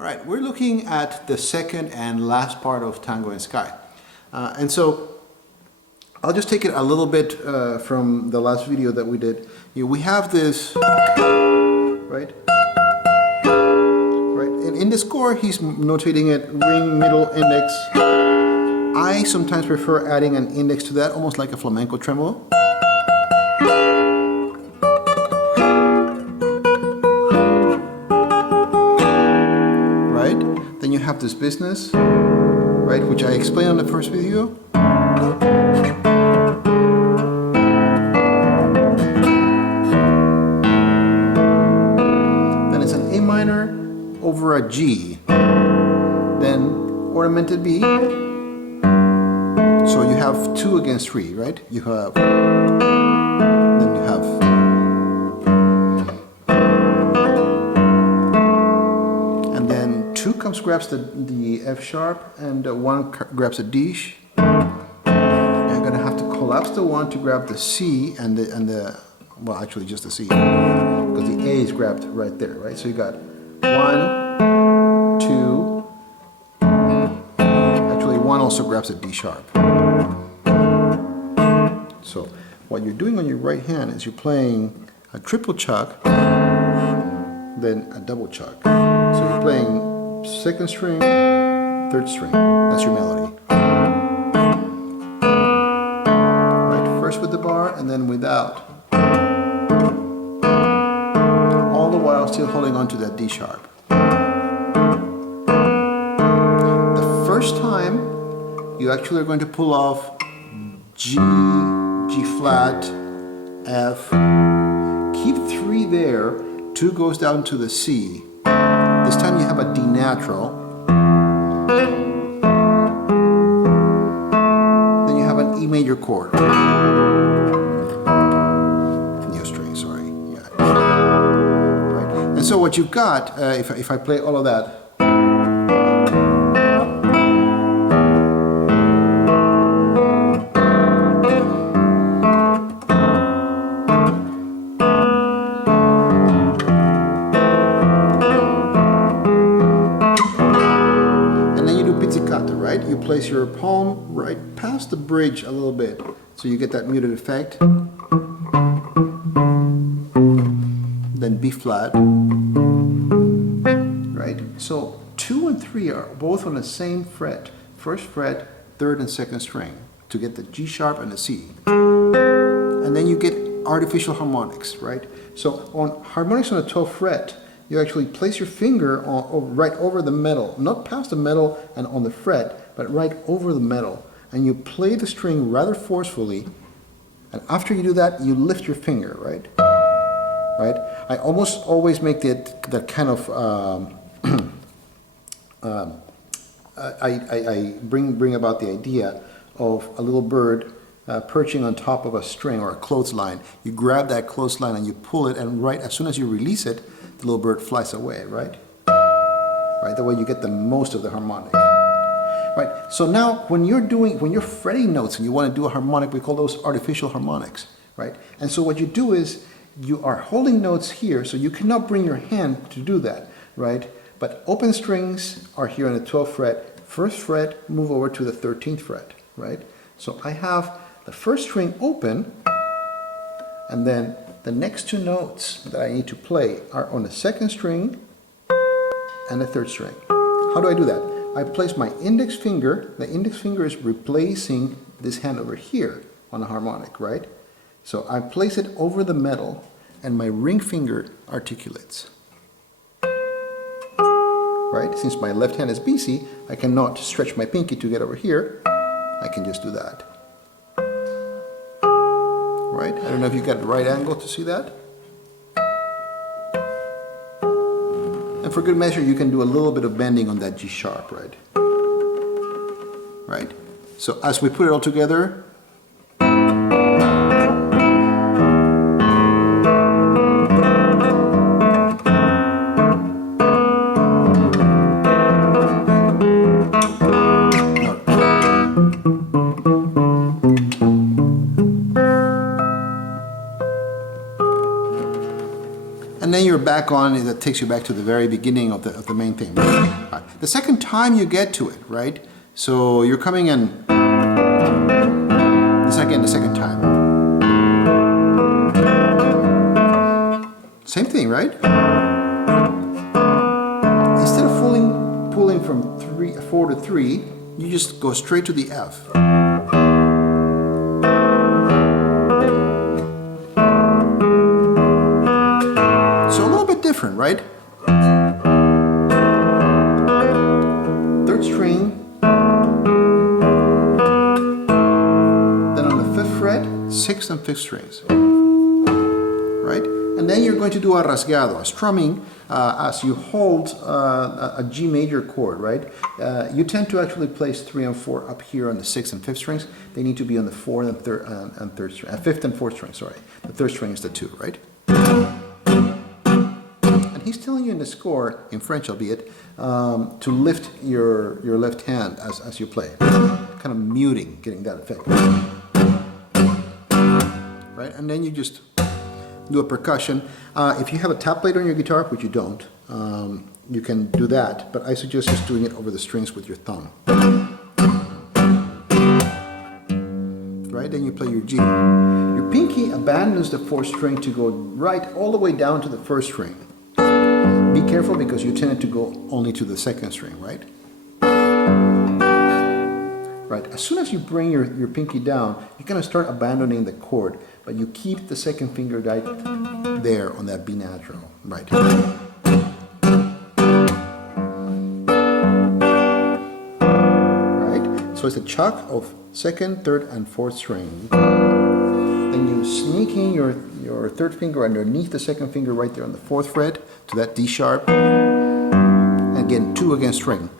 All right, we're looking at the second and last part of Tango and Skaï. And so I'll just take it a little bit from the last video that we did. We have this, right? And in the score, he's notating it ring, middle, index. I sometimes prefer adding an index to that, almost like a flamenco tremolo. Then you have this business, right, which I explained on the first video. Then it's an A minor over a G, then ornamented B. So you have 2 against 3, right? You have, then you have. Grabs the F sharp and 1 grabs the D. I'm gonna have to collapse the 1 to grab the C and the well, actually just the C, because the A is grabbed right there, right? So you got 1, 2. Actually, 1 also grabs the D sharp. So what you're doing on your right hand is you're playing a triple chuck, then a double chuck. So you're playing 2nd string, 3rd string. That's your melody. Right, first with the bar and then without. All the while still holding on to that D sharp. The first time you actually are going to pull off G, G flat, F. Keep 3 there. 2 goes down to the C. This time you have a D natural. Then you have an E major chord. Neo string, sorry. Yeah. Right. And so what you've got, if I play all of that. You place your palm right past the bridge a little bit, so you get that muted effect. Then B flat, right? So 2 and 3 are both on the same fret, 1st fret, 3rd and 2nd string, to get the G sharp and the C. And then you get artificial harmonics, right? So on harmonics on the 12th fret, you actually place your finger right over the metal, not past the metal and on the fret, but right over the metal. And you play the string rather forcefully. And after you do that, you lift your finger, right? Right? I almost always make that kind of, I bring about the idea of a little bird perching on top of a string or a clothesline. You grab that clothesline and you pull it, and right as soon as you release it, the little bird flies away, right? Right, that way you get the most of the harmonic. Right, so now when you're fretting notes and you want to do a harmonic, we call those artificial harmonics, right? And so what you do is you are holding notes here, so you cannot bring your hand to do that, right? But open strings are here on the 12th fret, 1st fret, move over to the 13th fret, right? So I have the 1st string open, and then the next 2 notes that I need to play are on the 2nd string and the 3rd string. How do I do that? I place my index finger. The index finger is replacing this hand over here on a harmonic, right? So I place it over the metal and my ring finger articulates. Right? Since my left hand is busy, I cannot stretch my pinky to get over here. I can just do that. Right? I don't know if you got the right angle to see that. And for good measure, you can do a little bit of bending on that G sharp, right? Right? So as we put it all together, and then you're back back on, that takes you back to the very beginning of the main theme. Right. The second time you get to it, right? So you're coming in the second time. Same thing, right? Instead of pulling from 4 to 3, you just go straight to the F. So a little bit different, right? Third string, then on the 5th fret, 6th and 5th strings, right? And then you're going to do a rasgado, a strumming, as you hold a G major chord, right? You tend to actually place 3 and 4 up here on the 6th and 5th strings. They need to be on the 4th and 3rd string, 5th and 4th string, sorry. The 3rd string is the 2, right? And he's telling you in the score, in French albeit, to lift your left hand as you play. Kind of muting, getting that effect. Right? And then you just do a percussion. If you have a tap plate on your guitar, which you don't, you can do that, but I suggest just doing it over the strings with your thumb. Right? Then you play your G. Your pinky abandons the 4th string to go right all the way down to the 1st string. Be careful because you tend to go only to the 2nd string, right? Right. As soon as you bring your pinky down, you're going to start abandoning the chord, but you keep the 2nd finger right there on that B natural, right? Right. So it's a chuck of 2nd, 3rd, and 4th string. Then you sneak in your 3rd finger underneath the 2nd finger right there on the 4th fret to that D sharp. And again, 2 against string.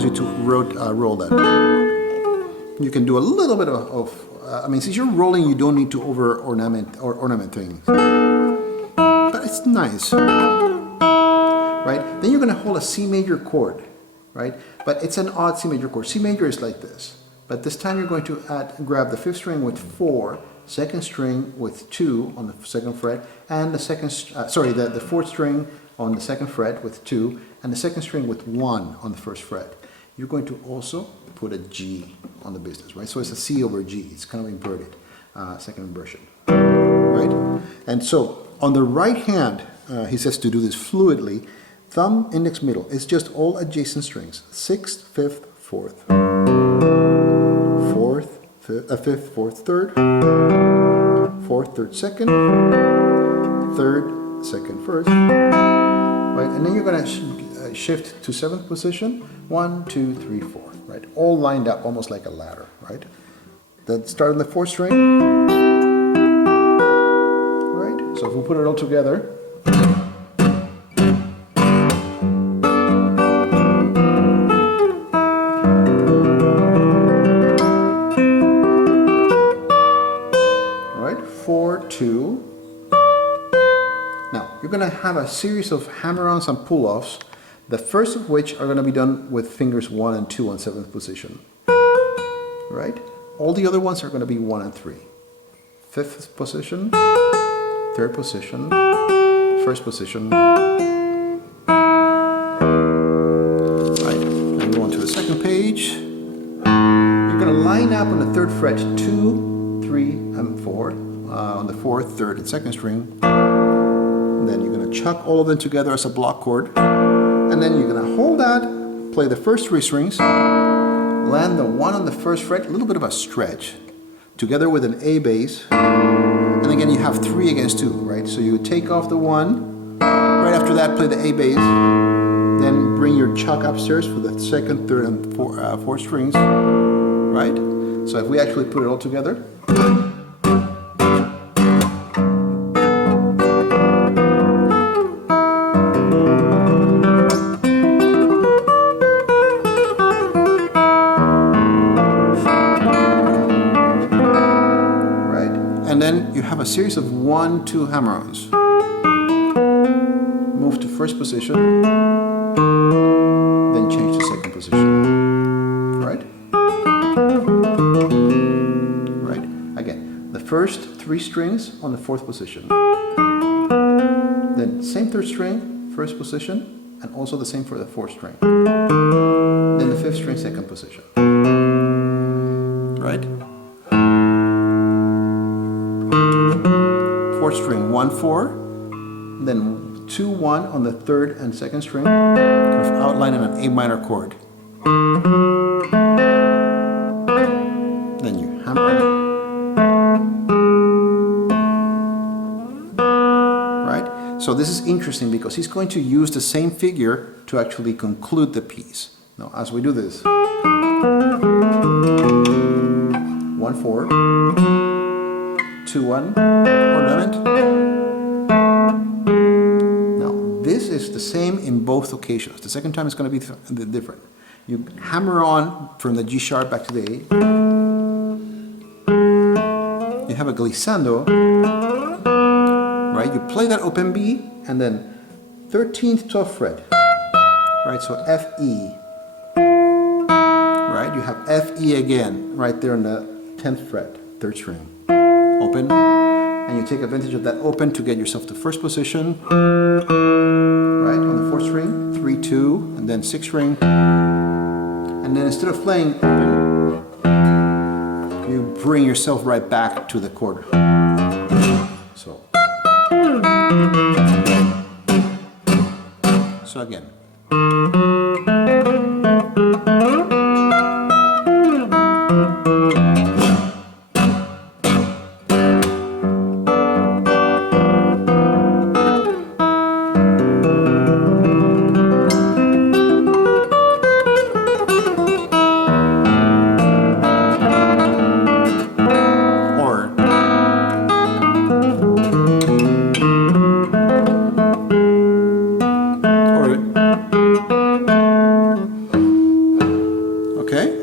You to roll that. You can do a little bit I mean, since you're rolling, you don't need to ornament things, but it's nice, right? Then you're going to hold a C major chord, right? But it's an odd C major chord. C major is like this, but this time you're going to grab the 5th string with 4, 2nd string with 2 on the 2nd fret, and the 4th string on the 2nd fret with 2, and the 2nd string with 1 on the 1st fret. You're going to also put a G on the business, right? So it's a C over G. It's kind of inverted, second inversion, right? And so on the right hand, he says to do this fluidly. Thumb, index, middle. It's just all adjacent strings. 6th, 5th, 4th. 5th, 4th, 3rd. 4th, 3rd, 2nd. 3rd, 2nd, 1st. Right? And then you're going to shift to 7th position. 1, 2, 3, 4. Right? All lined up almost like a ladder. Right? Then start on the 4th string. Right? So if we put it all together. Alright, 4, 2. Now, you're going to have a series of hammer-ons and pull-offs, the first of which are going to be done with fingers 1 and 2 on 7th position. Right? All the other ones are going to be 1 and 3. 5th position, 3rd position, 1st position. Right, and go on to the second page. You're going to line up on the 3rd fret 2, 3, and 4, on the 4th, 3rd, and 2nd string. And then you're going to chuck all of them together as a block chord. And then you're going to hold that, play the first 3 strings, land the 1 on the 1st fret, a little bit of a stretch, together with an A bass. And again, you have 3 against 2, right? So you take off the 1, right after that, play the A bass, then bring your chuck upstairs for the 2nd, 3rd, and 4th strings, right? So if we actually put it all together. A series of 1, 2 hammer-ons. Move to 1st position, then change to 2nd position. Right? Right? Again, the first 3 3 strings on the 4th position. Then same 3rd string, 1st position, and also the same for the 4th string. Then the 5th string, 2nd position. Right? 4th string, 1, 4, then 2, 1 on the 3rd and 2nd string, kind of outlining an A minor chord. Then you hammer. Right? So this is interesting because he's going to use the same figure to actually conclude the piece. Now, as we do this, 1, 4, 2, 1, ornament. Now, this is the same in both occasions. The second time is going to be different. You hammer on from the G sharp back to the A. You have a glissando, right? You play that open B and then 13th, 12th fret, right? So F, E, right? You have F, E again, right there on the 10th fret, 3rd string, open, and you take advantage of that open to get yourself to 1st position, right? On the 4th string, 3, 2, and then 6th string. And then instead of playing open, you bring yourself right back to the chord. So again.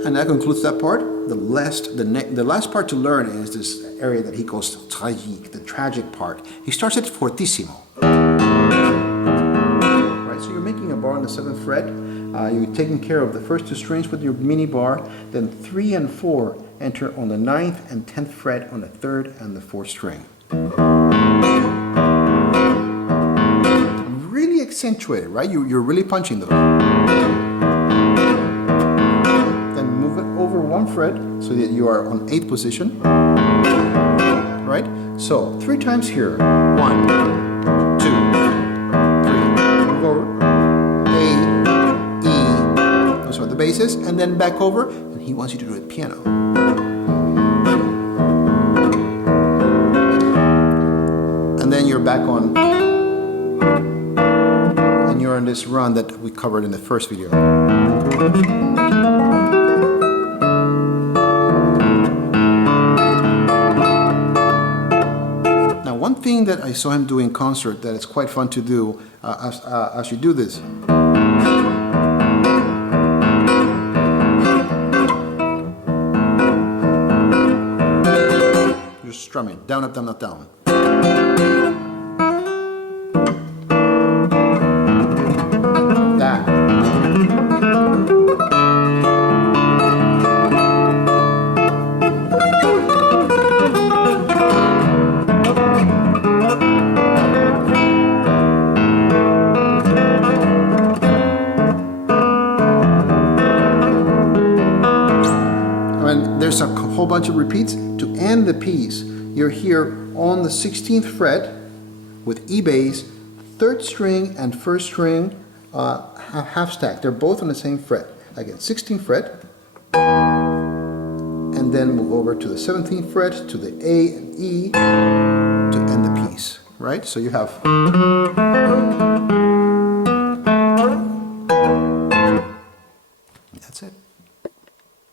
And that concludes that part. The last part to learn is this area that he calls tragique, the tragic part. He starts at fortissimo. Right, so you're making a bar on the 7th fret. You're taking care of the first 2 strings with your mini bar. Then 3 and 4 enter on the 9th and 10th fret on the 3rd and the 4th string. Really accentuated, right? You're really punching those. Over 1 fret so that you are on 8th position, right? So 3 times here, 1, 2, 3, move over, A, E, those are the basses, and then back over, and he wants you to do it piano. And then you're back on, and you're on this run that we covered in the first video. One thing that I saw him do in concert that is quite fun to do as you do this. You're strumming, down, up, down, up, down. That. There's a whole bunch of repeats. To end the piece, you're here on the 16th fret with E bass, 3rd string and 1st string half stack. They're both on the same fret. Again, 16th fret, and then move over to the 17th fret, to the A and E to end the piece, right? So you have